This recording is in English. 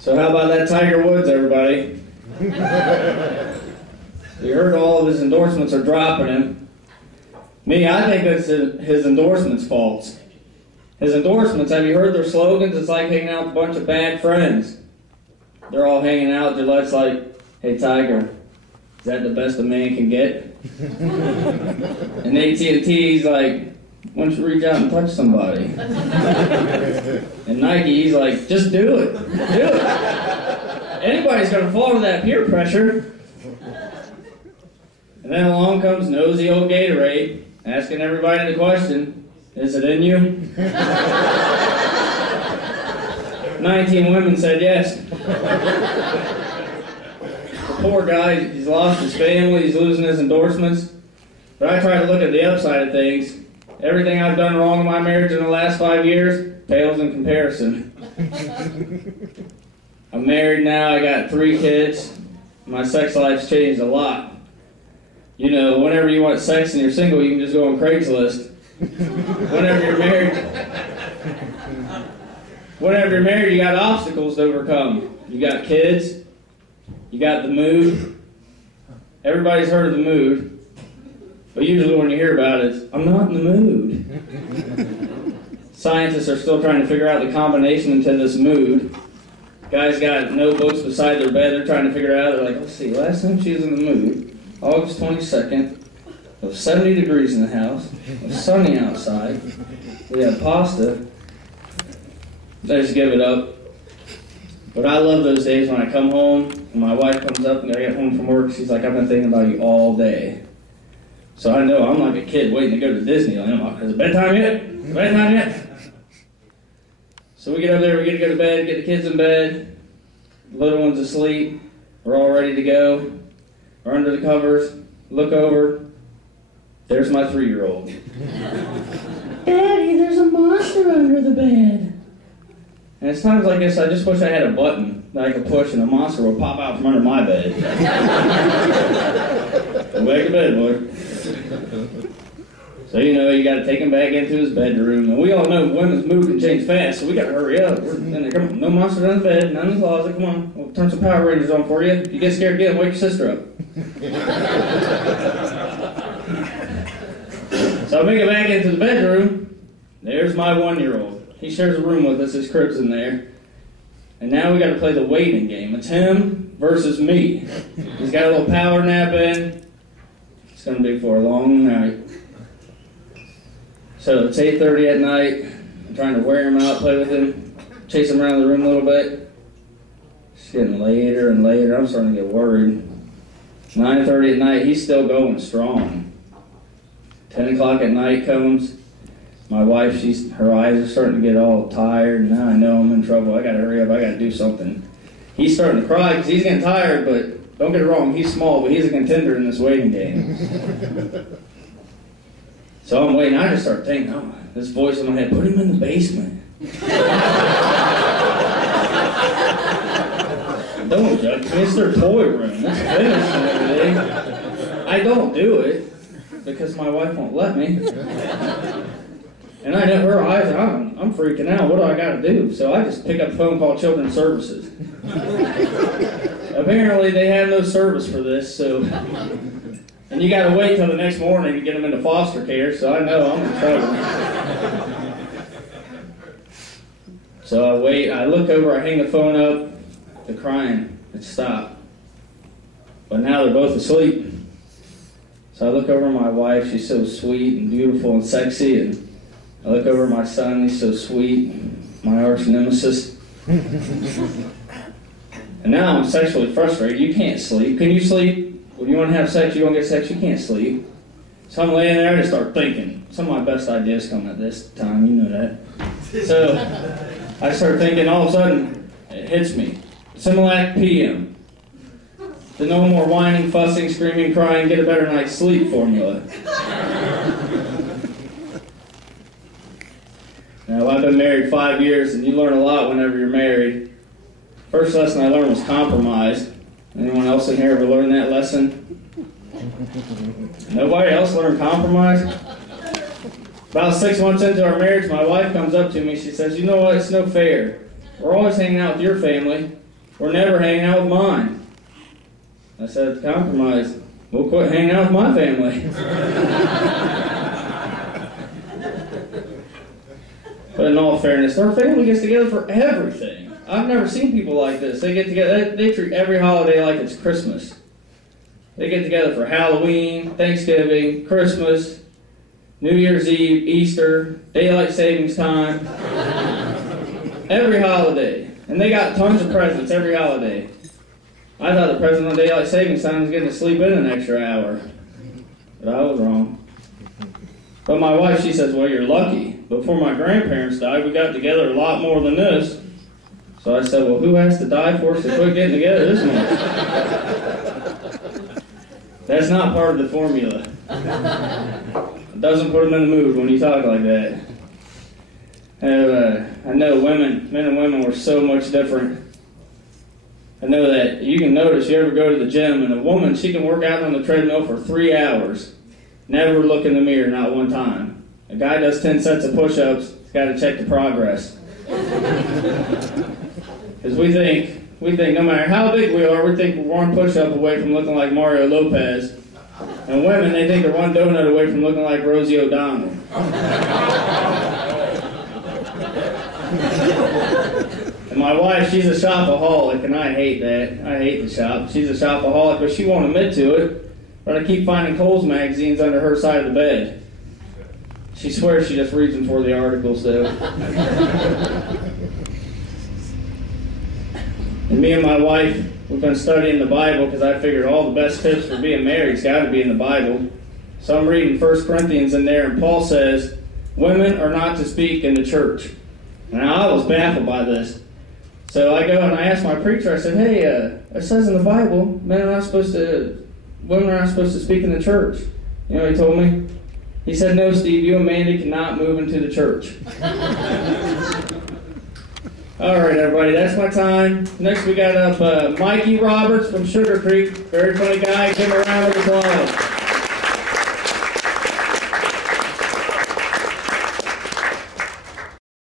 So how about that Tiger Woods, everybody? We heard all of his endorsements are dropping him. Me, I think it's his endorsements' faults. His endorsements, have you heard their slogans? It's like hanging out with a bunch of bad friends. They're all hanging out. Gillette's like, hey, Tiger, is that the best a man can get? And AT&T's like, why don't you reach out and touch somebody? And Nike, he's like, just do it. Do it. Anybody's going to fall to that peer pressure. And then along comes nosy old Gatorade, asking everybody the question, is it in you? 19 women said yes. The poor guy, he's lost his family, he's losing his endorsements. But I try to look at the upside of things. Everything I've done wrong in my marriage in the last 5 years pales in comparison. I'm married now, I got 3 kids. My sex life's changed a lot. You know, whenever you want sex and you're single, you can just go on Craigslist. Whenever you're married, you got obstacles to overcome. You got kids, you got the mood. Everybody's heard of the mood. But usually when you hear about it, I'm not in the mood. Scientists are still trying to figure out the combination into this mood. Guys got notebooks beside their bed, they're trying to figure it out. They're like, let's see, last time she was in the mood, August 22nd, it was 70 degrees in the house, it was sunny outside, we had pasta. They just give it up. But I love those days when I come home, and my wife comes up, and I get home from work, she's like, I've been thinking about you all day. So I know I'm like a kid waiting to go to Disneyland. I'm like, is it bedtime yet? Is it bedtime yet? So we get up there, we get to go to bed, get the kids in bed, the little one's asleep, we're all ready to go. We're under the covers, look over, there's my 3-year-old. Daddy, there's a monster under the bed. And it's times like this, I just wish I had a button that I could push and a monster would pop out from under my bed. Go back to bed, boy. So, you know, you got to take him back into his bedroom. And we all know women's mood can change fast, so we got to hurry up. Come on, no monsters in the bed, none in the closet. Come on, we'll turn some Power Rangers on for you. If you get scared again, wake your sister up. So I make it back into the bedroom. There's my 1-year-old. He shares a room with us. His crib's in there. And now we got to play the waiting game. It's him versus me. He's got a little power nap in. It's going to be for a long night. So it's 8:30 at night. I'm trying to wear him out, play with him, chase him around the room a little bit. It's getting later and later. I'm starting to get worried. 9:30 at night, he's still going strong. 10 o'clock at night comes. My wife, her eyes are starting to get all tired, and now I know I'm in trouble. I got to hurry up. I got to do something. He's starting to cry because he's getting tired, but don't get it wrong. He's small, but he's a contender in this waiting game. So I'm waiting. I just start thinking, oh, this voice in my head, put him in the basement. Don't judge me. It's their toy room. It's finished and everything. I don't do it because my wife won't let me. And I know her eyes, I'm freaking out. What do I got to do? So I just pick up the phone, call Children's Services. Apparently they have no service for this, so... And you got to wait till the next morning to get them into foster care, so I know I'm in trouble. So I wait, I look over, I hang the phone up, the crying, it stopped. But now they're both asleep. So I look over at my wife, she's so sweet and beautiful and sexy, and I look over at my son, he's so sweet, my arch nemesis. And now I'm sexually frustrated. You can't sleep. Can you sleep? When you want to have sex, you don't get sex, you can't sleep. So I'm laying there, I just start thinking. Some of my best ideas come at this time, you know that. So I start thinking, all of a sudden, it hits me. Similac PM. The no more whining, fussing, screaming, crying, get a better night's sleep formula. Now, I've been married 5 years, and you learn a lot whenever you're married. First lesson I learned was compromise. Anyone else in here ever learned that lesson? Nobody else learned compromise? About 6 months into our marriage, my wife comes up to me. She says, you know what? It's no fair. We're always hanging out with your family, we're never hanging out with mine. I said, compromise. We'll quit hanging out with my family. But in all fairness, our family gets together for everything. I've never seen people like this. They get together, they treat every holiday like it's Christmas. They get together for Halloween, Thanksgiving, Christmas, New Year's Eve, Easter, Daylight Savings Time. Every holiday. And they got tons of presents every holiday. I thought the present on Daylight Savings Time was getting to sleep in an extra hour. But I was wrong. But my wife, she says, well, you're lucky. Before my grandparents died, we got together a lot more than this. So I said, well, who has to die for us to quit getting together this much? That's not part of the formula. It doesn't put them in the mood when you talk like that. I know men and women were so much different. I know that you can notice, you ever go to the gym, and a woman, she can work out on the treadmill for 3 hours, never look in the mirror, not one time. A guy does 10 sets of push-ups, he's got to check the progress. Because we think no matter how big we are, we think we're one push-up away from looking like Mario Lopez. And women, they think they're one donut away from looking like Rosie O'Donnell. And my wife, she's a shopaholic, and I hate that. I hate the shop. She's a shopaholic, but she won't admit to it. But I keep finding Kohl's magazines under her side of the bed. She swears she just reads them for the articles, though. And me and my wife, we've been studying the Bible because I figured all the best tips for being married's got to be in the Bible. So I'm reading 1 Corinthians in there, and Paul says, women are not to speak in the church. Now, I was baffled by this. So I go and I ask my preacher, I said, hey, it says in the Bible, women are not supposed to speak in the church. You know what he told me? He said, no, Steve, you and Mandy cannot move into the church. All right, everybody, that's my time. Next, we got up Mikey Roberts from Sugar Creek. Very funny guy. Give him a round of applause.